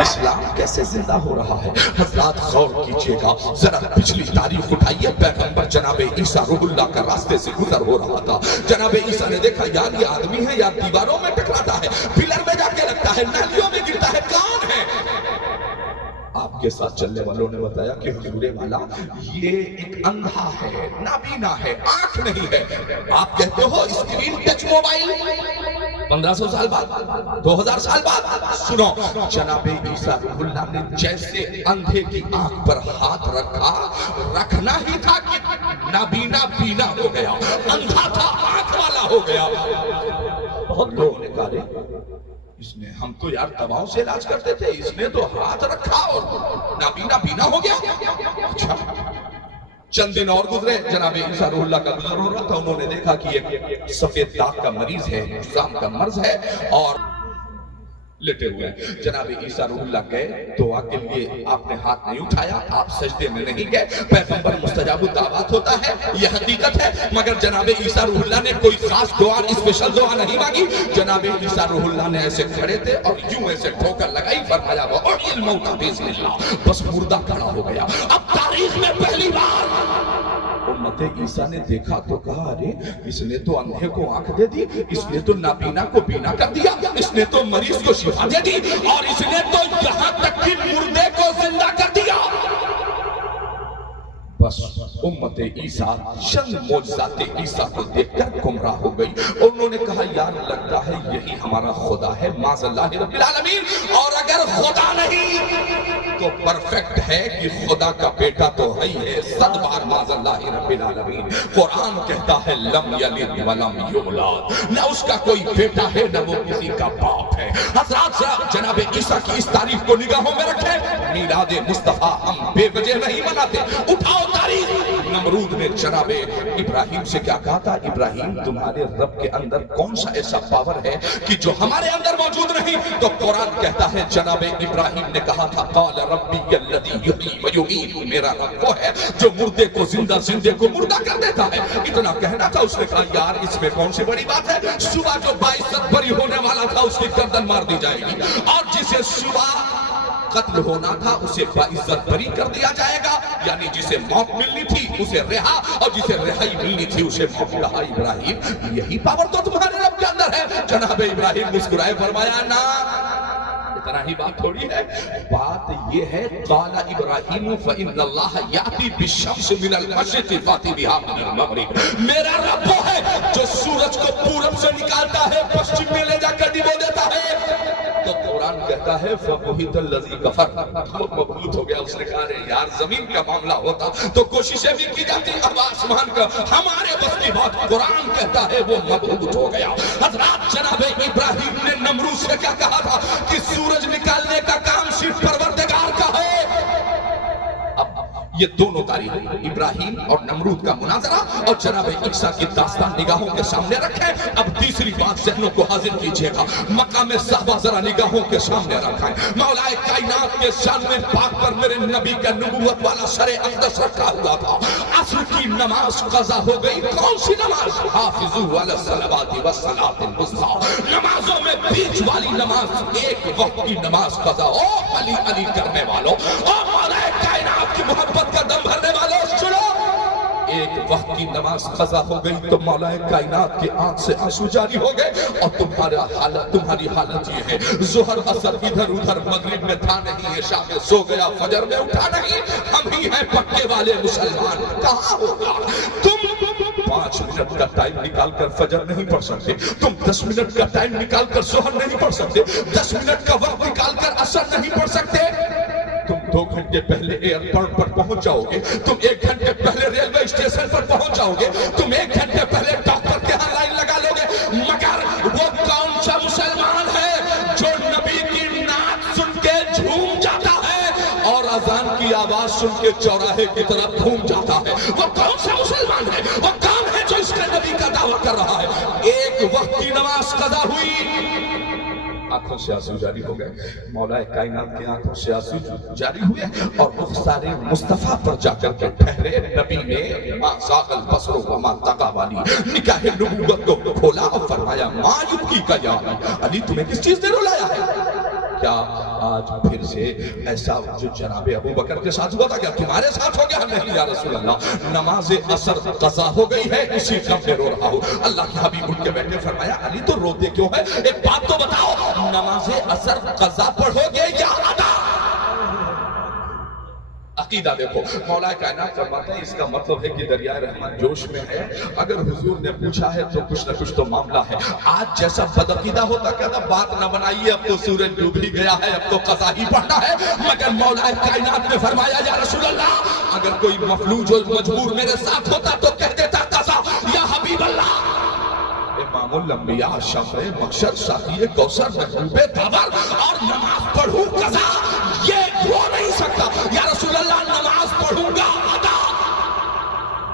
اسلام کیسے زندہ ہو رہا ہے؟ حضرات غور کیجئے گا، ذرا پچھلی تاریخ اٹھائیے۔ پیغمبر جناب عیسیٰ روح اللہ کا راستے سے گزر ہو رہا تھا۔ جناب عیسیٰ نے دیکھا یار یہ آدمی ہے، یار دیواروں میں ٹکراتا ہے، پلر میں جا کے لگتا ہے، نالیوں میں گرتا ہے، کون ہے؟ آپ کے ساتھ چلنے والوں نے بتایا کہ حضور والا یہ ایک اندھا ہے، نابینا ہے، آنکھ نہیں ہے۔ آپ کہتے ہو اسکرین ٹچ موبائل 1500 سال بعد، 2000 سال بعد، سنو جناب عیسیٰ روح اللہ نے جیسے اندھے کی آنکھ پر ہاتھ رکھا، رکھنا ہی تھا کہ نابینا بینا ہو گیا، اندھا تھا آنکھ والا ہو گیا۔ بہت لوگوں نے کہا اس نے، ہم تو یار دواؤں سے علاج کرتے تھے، اس نے تو ہاتھ رکھا اور نابینا بینا ہو گیا۔ اچھا چند دن اور گزرے، جناب عیسیٰ روح اللہ کا گزر ہو رہا تھا، انہوں نے دیکھا کہ ایک سفید داغ کا مریض ہے، جذام کا مرض ہے اور لیٹے ہوئے ہیں۔ جناب عیسیٰ روح اللہ گئے، دعا کے لیے آپ نے ہاتھ نہیں اٹھایا، آپ سجدے میں نہیں گئے۔ پیغمبر مستجاب الدعوات ہوتا ہے، یہ حقیقت ہے، مگر جناب عیسیٰ روح اللہ نے کوئی خاص دعا، اسپیشل دعا نہیں مانگی۔ جناب عیسیٰ روح اللہ نے ایسے کھڑے تھے اور یوں ایسے ٹھوکر لگائی، فرمایا وَأُحْيِي الْمَوْتَىٰ بِإِذْنِ اللَّهِ، بس مردہ کھڑا ہو گیا۔ اب تاریخ میں پہلی بار امت عیسیٰ نے دیکھا تو کہا ارے اس نے تو اندھے کو آنکھ دے دی، اس نے تو نابینا کو بینا کر دیا، اس نے تو مریض کو شفا دے دی، اور اس نے تو یہاں تک کہ مردے کو زندہ کر دیا۔ بس امت عیسیٰ چند معجزات عیسیٰ کو دیکھ کر گمراہ ہو گئی، اور انہوں نے کہا یار لگتا ہے یہی ہمارا خدا ہے، معاذ اللہ رب العالمین۔ اور اگر خدا نہیں تو پرفیکٹ ہے کہ خدا کا بیٹا تو ہے ہی ہے، 100 بار معاذ اللہ رب العالمین۔ قرآن کہتا ہے لم یلد ولم یولد، نہ اس کا کوئی بیٹا ہے نہ وہ کسی کا باپ ہے۔ حضرات جناب عیسیٰ کی اس تعریف کو نگاہوں میں رکھیں، میلاد مصطفیٰ ہم بے وجہ نہیں مناتے۔ اٹھاؤ تاریخ، نمرود نے جناب ابراہیم سے کیا کہا تھا؟ ابراہیم تمہارے رب کے اندر کون سا ایسا پاور ہے کہ جو ہمارے اندر موجود نہیں؟ تو قرآن کہتا ہے جناب ابراہیم نے کہا تھا قال ربی الذی یحیی و یمیت، میرا رب وہ ہے جو مردے کو زندہ، زندے کو مردہ کر دیتا ہے۔ اتنا کہنا تھا، اس نے کہا یار اس میں کون سی بڑی بات ہے، صبح جو 22 بری ہونے والا تھا اس کی گردن مار دی جائے گی، اور جسے صبح قتل ہونا تھا اسے باعزت بری کر دیا جائے گا، یعنی جسے موت ملنی تھی اسے رہا، اور جسے رہائی ملنی تھی اسے موت۔ کہا ابراہیم یہی پاور تو تمہارے رب کے اندر ہے۔ جناب ابراہیم مسکرائے، فرمایا نا اتنا ہی بات تھوڑی ہے، بات یہ ہے قال ابراہیم فإن اللہ یأتی بالشمس من المشرق فأتی بها من المغرب، میرا رب وہ ہے جو سورج کو پورب سے نکالتا ہے پشچم میں لے جا کر ڈبو دیتا ہے۔ تو قرآن کہتا ہے فَبُہِتَ الَّذِي كَفَرَ، مبہوت ہو گیا، اس نے کہا یار زمین کا معاملہ ہوتا تو کوششیں بھی کی جاتی، اب آسمان کا ہمارے بس کی بات، قرآن کہتا ہے وہ مبہوت ہو گیا۔ حضرات جناب ابراہیم نے نمرود سے کیا کہا تھا کہ سورج نکالنے کا کام صرف پروردگار کا ہے۔ یہ دونوں تاریخ ابراہیم اور نمرود کا مناظرہ اور جناب عیسیٰ کی داستان نگاہوں کے سامنے رکھیں۔ اب تیسری بات ذہنوں کو حاضر کیجئے گا، مقام صحابہ ذرا نگاہوں کے سامنے رکھیں۔ مولا کائنات کے شان پاک پر میرے نبی کا نبوت والا سر اقدس رکھا ہوا تھا۔ عصر کی نماز قضا ہو گئی، کون سی نماز؟ حافظوا علی الصلوات والصلاۃ الوسطی، نمازوں میں بیچ والی نماز، ایک وقت کی نماز قضا۔ او علی علی کرنے والوں، او مولا کائنات کی محبت کا دم بھرنے والوں، سنو، ایک وقت کی نماز قضا ہو گئی تو مولا کائنات کی آنکھ سے آنسو جاری ہو گئے، اور تمہاری حالت یہ ہے ظہر اثر ادھر ادھر، مغرب میں تھا نہیں، عشاء میں سو گیا، فجر میں اٹھا نہیں، ہم ہی ہیں پکے والے مسلمان۔ کہاں ہوگا تم 5 منٹ کا ٹائم نکال کر فجر نہیں پڑھ سکتے، تم 10 منٹ کا ٹائم نکال کر ظہر نہیں پڑھ سکتے، 10 منٹ کا وقت نکال کر عصر نہیں پڑھ سکتے، تم 2 گھنٹے پہلے ایئرپورٹ پر پہنچ جاؤ گے، تم 1 گھنٹے پہلے ریلوے اسٹیشن پر پہنچ جاؤ گے، تم 1 گھنٹے پہلے ڈاکٹر کے ہاں لائن لگا لو گے، مگر وہ کون سا مسلمان ہے جو نبی کی نعت سن کے جھوم جاتا ہے اور اذان کی آواز سن کے چوراہے کی طرف گھوم جاتا ہے؟ وہ کون سا مسلمان ہے؟ وہ کون ہے جو اس کے نبی کا دعویٰ کر رہا ہے؟ ایک وقت کی نماز قضا ہوئی، آنکھوں سے آنسو جاری ہو گئے، مولا کائنات کی آنکھوں سے آنسو جاری ہوئے، اور رخسار مصطفیٰ پر جا کر کے ٹھہرے۔ نبی نے ما زاغ البصر وما طغى والی نکاح نبوت کو کھولا اور فرمایا ما یبکیک یا علی، علی تمہیں کس چیز نے رلایا ہے؟ کیا آج پھر سے ایسا جو جناب ابو بکر کے ساتھ ہوا تھا کیا تمہارے ساتھ ہو گیا؟ نہیں یا رسول اللہ، نماز عصر قضا ہو گئی ہے، اسی غم میں رو رہا ہوں۔ اللہ کے حبیب اٹھ کے بیٹھے، فرمایا علی تو روتے کیوں ہے؟ ایک بات تو بتاؤ، نماز عصر قضا پڑھو گے یا ادا؟ عقیدہ دیکھو، مولا کائنات فرماتے ہیں اس کا مطلب ہے کہ دریائے رحمت جوش میں ہے، اگر حضور نے پوچھا ہے تو کچھ نہ کچھ تو معاملہ ہے۔ آج جیسا بدعقیدہ ہوتا کہتا بات نہ بنائیے، اب تو سورج ڈوب ہی گیا ہے، اب تو قضا ہی پڑھنا ہے، مگر مولا کائنات نے فرمایا یا رسول اللہ اگر کوئی مفلوج و مجبور میرے ساتھ ہوتا تو کہہ دیتا قضا یا حبیب اللہ۔ امام الانبیاء شفیع محشر ساقی کوثر محبوب داور اور نماز پڑھوں قضا یہ ہو نہیں سکتا، یا رسول اللہ نماز پڑھوں گا ادا۔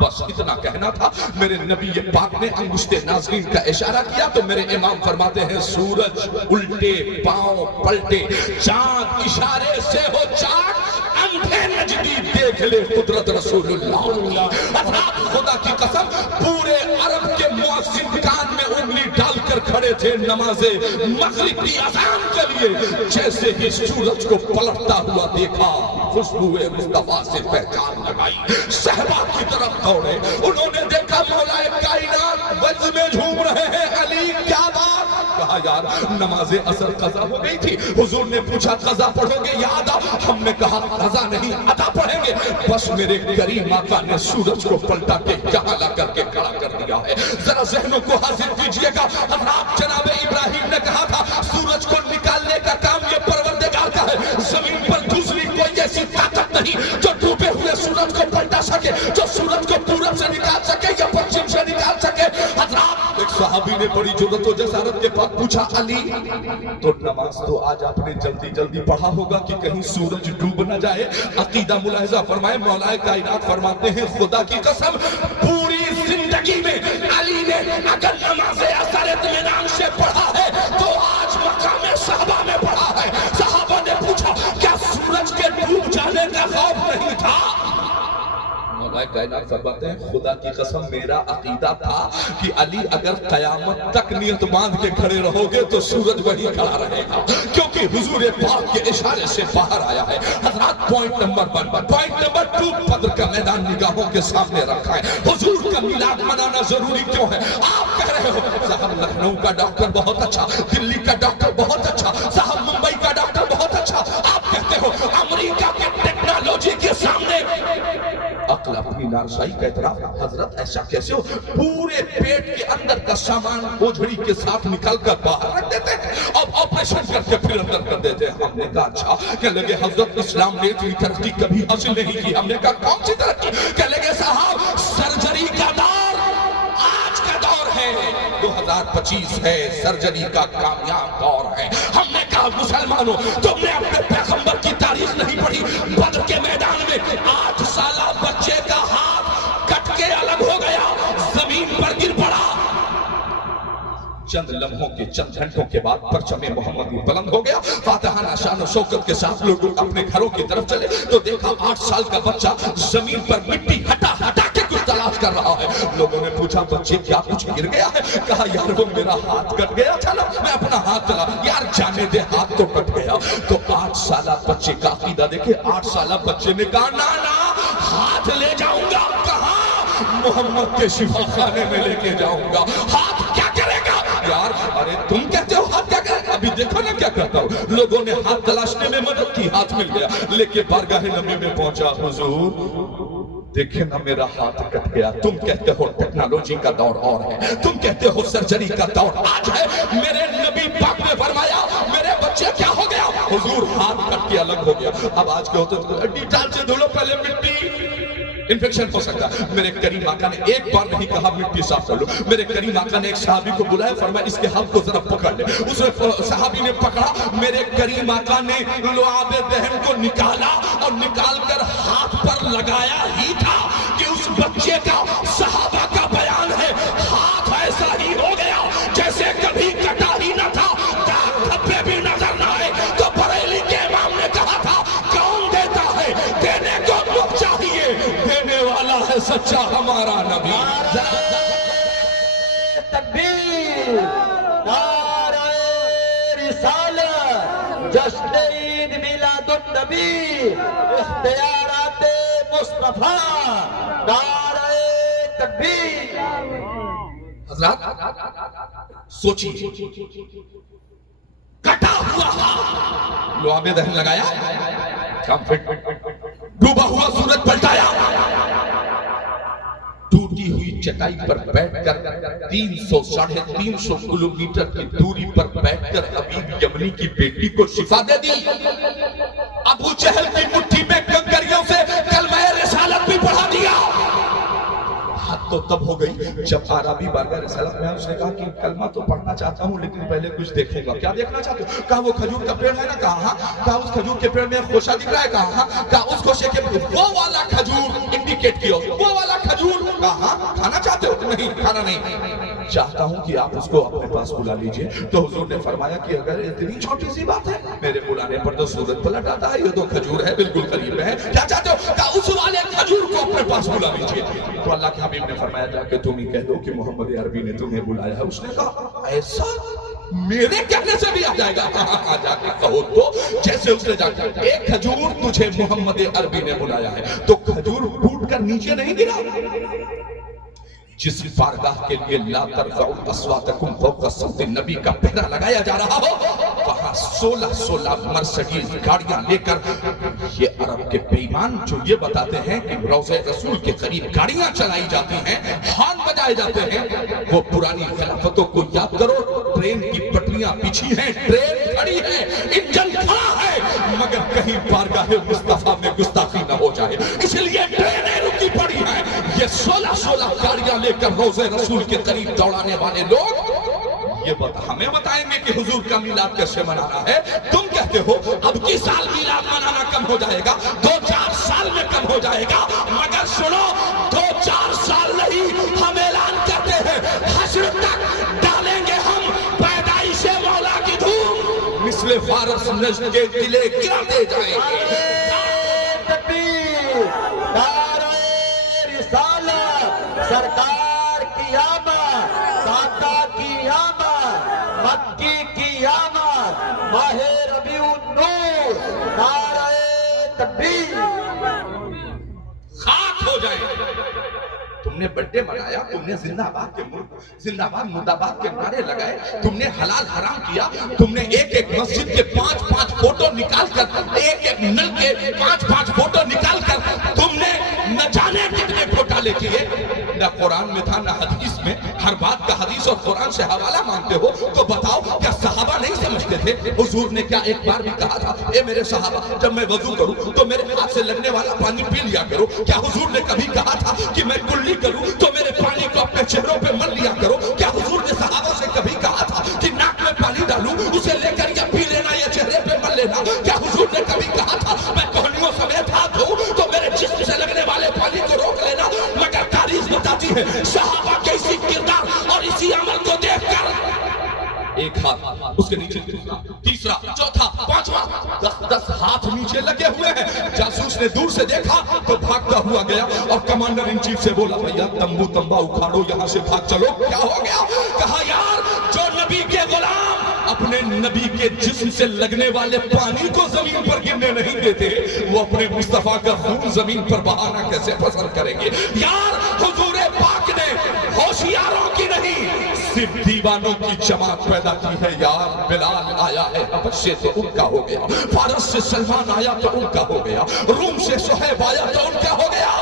بس اتنا کہنا تھا۔ میرے نبی پاک نے انگشت ناظرین کا اشارہ کیا تو میرے امام فرماتے ہیں سورج الٹے پاؤں پلٹے، چاند اشارے سے ہو چاک، اندھے نجدی دیکھ لے قدرت رسول اللہ۔ خدا کی قسم پورے عرب کے مؤذن کان میں انگلی ڈال کر کھڑے تھے نماز مغرب کی اذان کے لیے، جیسے ہی سورج کو پلٹتا ہوا دیکھا خوشبو مصطفیٰ سے پہچان لگائی، صحابہ کی طرف دوڑے، انہوں نے دیکھا مولا کائنات وجد میں جھوم رہے ہیں، علی کیا بات؟ کہا یار نماز عصر قضا ہو گئی تھی، حضور نے پوچھا قضا پڑھو گے یا ادا؟ ہم نے کہا قضا نہیں ادا پڑھیں گے۔ بس میرے کریم آقا نے سورج کو پلٹا کے یہاں لا کر کے کھڑا کر دیا ہے۔ ذرا ذہنوں کو حاضر کیجئے گا، حضرات جناب ابراہیم نے کہا تھا سورج کو نکالنے کا کام یہ پروردگار کا ہے، زمین پر دوسری کوئی ایسی طاقت نہیں جو ڈوبے ہوئے سورج کو پلٹا سکے، جو سورج کو پورب سے نکال سکے یا پچھم سے نکال سکے۔ حضرات ایک صحابی نے بڑی جرأت و جسارت کے بعد پوچھا علی تو نماز تو آج آپ نے جلدی جلدی پڑھا ہوگا کہ کہیں سورج ڈوب نہ جائے؟ عقیدہ ملاحظہ فرمائے، مولا کائنات فرماتے ہیں خدا کی قسم پوری زندگی میں علی نے اگر نماز عصر اطمینان سے پڑھا ہے تو آج مقام صحابہ میں پڑھا ہے۔ صحابہ نے پوچھا کیا سورج کے ڈوب جانے کا خوف نہیں تھا؟ مولا کائنات فرماتے ہیں خدا کی قسم میرا عقیدہ تھا کہ علی اگر قیامت تک نیت باندھ کے کھڑے رہو گے تو سورج وہی کھڑا رہے گا، کیونکہ حضور پاک کے اشارے سے باہر آیا ہے۔ حضرات پوائنٹ نمبر 1، پوائنٹ نمبر 2، بدر کا میدان نگاہوں کے سامنے رکھا ہے۔ حضور کا میلاد منانا ضروری کیوں ہے؟ آپ کہہ رہے ہو صاحب لکھنؤ کا ڈاکٹر بہت اچھا، دلی کا ڈاکٹر بہت اچھا، صاحب ممبئی کا ڈاکٹر بہت اچھا، آپ کہتے ہو امریکہ کے ٹیکنالوجی کے سامنے عقل اپنی نارسائی کا اعتراف۔ حضرت ایسا کیسے ہو؟ پورے پیٹ کے اندر کا سامان اوجھڑی کے ساتھ نکل کر باہر رکھ دیتے ہیں اور آپریشن کر کے پھر اندر کر دیتے ہیں۔ ہم نے کہا اچھا، کہ لگے حضرت اسلام نے اتنی ترقی کبھی حاصل نہیں کی۔ ہم نے کہا کون سی ترقی؟ کہ لگے صاحب سرجری کا دور آج کا دور ہے، 2025 ہے، سرجری کا کامیاب دور ہے۔ ہم نے کہا مسلمانوں تم نے اپنے پیغمبر کی تاریخ نہیں پڑھی، بدر کے میدان میں 8 سالہ بچے کا ہاتھ کٹ کے الگ ہو گیا، زمین پر گر پڑا، چند لمحوں کے چند گھنٹوں کے بعد پرچم محمدی بلند ہو گیا، فاتحانہ شان و شوکت کے ساتھ لوگ اپنے گھروں کی طرف چلے تو دیکھا 8 سال کا بچہ زمین پر مٹی ہٹا ہٹا کے کچھ تلاش کر رہا ہے۔ لوگوں نے پوچھا بچے کیا کچھ گر گیا ہے؟ کہا یار وہ میرا ہاتھ کٹ گیا تھا نا، میں اپنا ہاتھ چلا، یار جانے دے ہاتھ تو کٹ گیا۔ تو 8 سالہ بچے کا عقیدہ دیکھے، 8 سالہ بچے نے کہا نا ہاتھ لے جاؤں گا، کہاں؟ محمد کے شفا خانے میں لے کے جاؤں گا۔ ہاتھ کیا کرے گا یار؟ ارے تم کہتے ہو ہاتھ کیا کرے گا؟ ابھی دیکھو نا کیا کرتا ہوں۔ لوگوں نے ہاتھ تلاشنے میں مدد کی، ہاتھ مل گیا، لے کے بارگاہ نبی میں پہنچا، حضور دیکھیں نا میرا ہاتھ کٹ گیا، تم کہتے ہو ٹیکنالوجی کا دور اور ہے، تم کہتے ہو سرجری کا دور آج ہے، میرے نبی پاک نے فرمایا میرے بچے کیا ہو گیا؟ حضور ہاتھ کٹ کے الگ ہو گیا۔ اب آج کے ہوتے تو ڈیٹال سے دھولو، پہلے مٹی انفیکشن ہو سکتا ہے۔ میرے کریم آقا نے ایک بار نہیں کہا مٹی صاف کر لو، میرے کریم آقا نے ایک صحابی کو بلایا، فرمایا اس کے ہاتھ کو ذرا پکڑ لے، اس صحابی نے پکڑا، میرے کریم آقا نے لعاب دہن کو نکالا اور نکال کر ہاتھ پر لگایا ہی تھا کہ اس بچے کا صحابہ کا بیان ہے ہاتھ ایسا ہی ہو گیا جیسے کبھی کٹا ہی نہ تھا، داغ دھبے بھی نظر نہ آئے۔ تو بریلی کے امام نے کہا تھا کون دیتا ہے؟ دینے کو مجھ چاہیے، دینے والا ہے سچا ہمارا نبی۔ تکبیر، نعرہ رسالت، جشن تکبیر، اختیارات مصطفیٰ، نعرہ تکبیر۔ حضرات سوچیے، کٹا ہوا لوہا میں دہن لگایا، کام فٹ، ڈوبا ہوا سورج پلٹایا، ٹوٹی ہوئی چٹائی پر بیٹھ کر 300-350 کلومیٹر کی دوری پر بیٹھ کر حبیب یمنی کی بیٹی کو شفا دے دی۔ ابو جہل کی مٹھی میں کنکریوں سے کلمہ رسالت بھی پڑھا دیا۔ حد تو تب ہو گئی جب عربی بارگاہ رسالت میں اس نے کہا کہ کلمہ تو پڑھنا چاہتا ہوں لیکن پہلے کچھ دیکھوں گا۔ کیا دیکھنا چاہتے ہو؟ کہا وہ کھجور کا پیڑ ہے نا، کہا ہاں۔ کہا اس کھجور کے پیڑ میں خوشہ دکھ رہا ہے، کہا ہاں۔ کہا اس خوشے کے پیڑ وہ والا کھجور انڈیکیٹ کیا، وہ والا کھجور، کہا ہاں۔ کھانا چاہتے ہو؟ نہیں، کھانا نہیں، چاہتا ہوں کہ آپ اس کو اپنے پاس بلا لیجئے۔ تو حضور نے فرمایا کہ اگر اتنی چھوٹی سی بات ہے، میرے بلانے پر تو سورج پلٹ آتا ہے، یہ تو کھجور ہے، بالکل قریب میں ہے، کیا چاہتے ہو؟ کہا اس والے کھجور کو اپنے پاس بلا لیجئے۔ تو اللہ کے حبیب نے فرمایا جا کہ تم ہی کہہ دو کہ محمد عربی نے تمہیں بلایا ہے۔ اس نے کہا ایسا میرے کہنے سے بھی آ جائے گا؟ ہاں جا کے کہو تو۔ جیسے اس نے جا کے ایک کھجور تجھے محمد عربی نے بلایا ہے، تو کھجور ٹوٹ کر نیچے نہیں گرا۔ جس بارگاہ کے لیے لا ترفعوا اصواتکم فوق صوت النبی کا پہرا لگایا جا رہا ہو، وہاں 16 مرسڈیز گاڑیاں لے کر یہ عرب کے بے ایمان جو یہ بتاتے ہیں کہ روضہ رسول کے قریب گاڑیاں چلائی جاتی ہیں، ہارن بجائے جاتے ہیں، وہ پرانی خلافتوں کو یاد کرو۔ ٹرین کی پٹریاں بچھی ہیں، ٹرین کھڑی ہے، انجن کھڑا ہے، مگر کہیں بارگاہ مصطفیٰ میں گستاخی نہ ہو جائے، اس لیے ٹرینیں رکی پڑی ہیں۔ یہ 16 گاڑیاں لے کر روضہ رسول کے قریب دوڑانے والے لوگ یہ ہمیں بتائیں گے کہ حضور کا میلاد کیسے منانا ہے۔ تم کہتے ہو اب کی سال میلاد منانا کم ہو جائے گا، 2-4 سال میں کم ہو جائے گا، مگر سنو 2-4 سال نہیں، ہم اعلان کرتے ہیں حشر تک ڈالیں گے ہم پیدائش مولا کی دھوم، مثل فارس نجد کے قلعے گراتے جائیں گے۔ سرکار کی آمد، داتا کی آمد، مکی کی آمد، ماہ ربیع النور، نعرہ تکبیر۔ خاک ہو جائے، تم نے برڈے منایا، تم نے زندہ آباد کے ملک، زندہ آباد مرد آباد کے نعرے لگائے، تم نے حلال حرام کیا، تم نے ایک مسجد کے 5-5 فوٹو نکال کر، ایک نل کے 5-5 فوٹو نکال کر تم نے نہ جانے کتنے گھوٹالے کیے۔ نہ قرآن میں تھا نہ حدیث میں، ہر بات کا حدیث اور قرآن سے حوالہ مانگتے ہو تو بتاؤ کیا صحابہ نہیں سمجھتے تھے؟ حضور نے کیا ایک بار بھی کہا تھا اے میرے صحابہ جب میں وضو کروں تو میرے ہاتھ سے لگنے والا پانی پی لیا کرو؟ کیا حضور نے کبھی کہا تھا کہ میں کلی کروں تو میرے پانی کو اپنے چہروں پہ مل لیا کرو؟ کیا حضور نے صحابہ سے کبھی کہا تھا کہ ناک میں پانی ڈالوں اسے لے کر یا پی لینا یا چہرے پہ مل لینا؟ کیا حضور نے کبھی کہا تھا میں کوہنیوں سمیت ہاتھ دھوں تو میرے جسم سے لگنے والے پانی کو روک لینا؟ مگر تاریخ بتاتی ہے صحابہ کے اسی کردار اور اسی عمل کو دیکھ کر ایک ہاتھ اس کے نیچے تیسرا چوتھا پانچواں 10 ہاتھ نیچے لگے ہوئے ہیں۔ جاسوس نے دور سے دیکھا تو بھاگتا ہوا گیا اور کمانڈر ان چیف سے بولا بھیا تمبو تمبا اکھاڑو یہاں سے بھاگ چلو۔ کیا ہو گیا؟ کہا یار جو نبی کے غلام اپنے نبی کے جسم سے لگنے والے پانی کو زمین پر گرنے نہیں دیتے، وہ اپنے مصطفیٰ کا خون زمین پر بہانا کیسے پسند کریں گے؟ یار حضور پاک نے ہوشیاروں کی نہیں صرف دیوانوں کی جماعت پیدا کی ہے یار۔ بلال آیا ہے حبشے تو ان کا ہو گیا، فارس سے سلمان آیا تو ان کا ہو گیا، روم سے صہیب آیا تو ان کا ہو گیا۔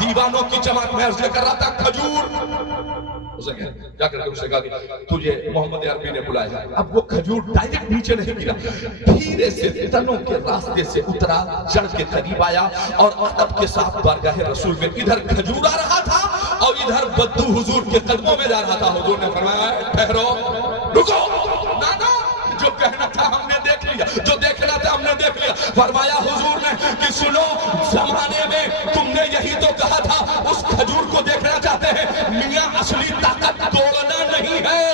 دیوانوں کی جماعت میں عرض کر رہا تھا کھجور جا کر کے اسے کہا کہ تجھے محمد عربی نے بلایا ہے۔ اب وہ کھجور ڈائریکٹ نیچے نہیں گرا، دھیرے سے تنوں کے راستے سے اترا، جڑ کے قریب آیا اور ادب کے ساتھ بارگاہ رسول میں ادھر کھجور آ رہا تھا اور ادھر بدو حضور کے قدموں میں جا رہا تھا۔ حضور نے فرمایا ٹھہرو، رکو، نانا جو کہنا تھا ہم نے دیکھ لیا، جو دیکھنا تھا ہم نے دیکھ لیا۔ فرمایا حضور نے کہ سنو زمانے میں تم نے یہی تو کہا تھا، اس کھجور کو دیکھنا چاہتے ہیں؟ میاں اصلی طاقت دوڑنا نہیں ہے،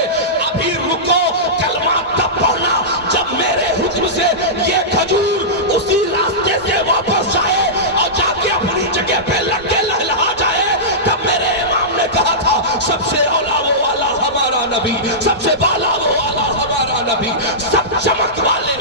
ابھی رکو، کلمہ تب پڑھنا جب میرے حکم سے یہ کھجور اسی راستے سے واپس جائے اور جا کے اپنی جگہ پہ لگ کے لہلہا جائے۔ تب میرے امام نے کہا تھا سب سے اولا وہ والا ہمارا نبی، سب سے بالا وہ والا ہمارا نبی، سب چمک والے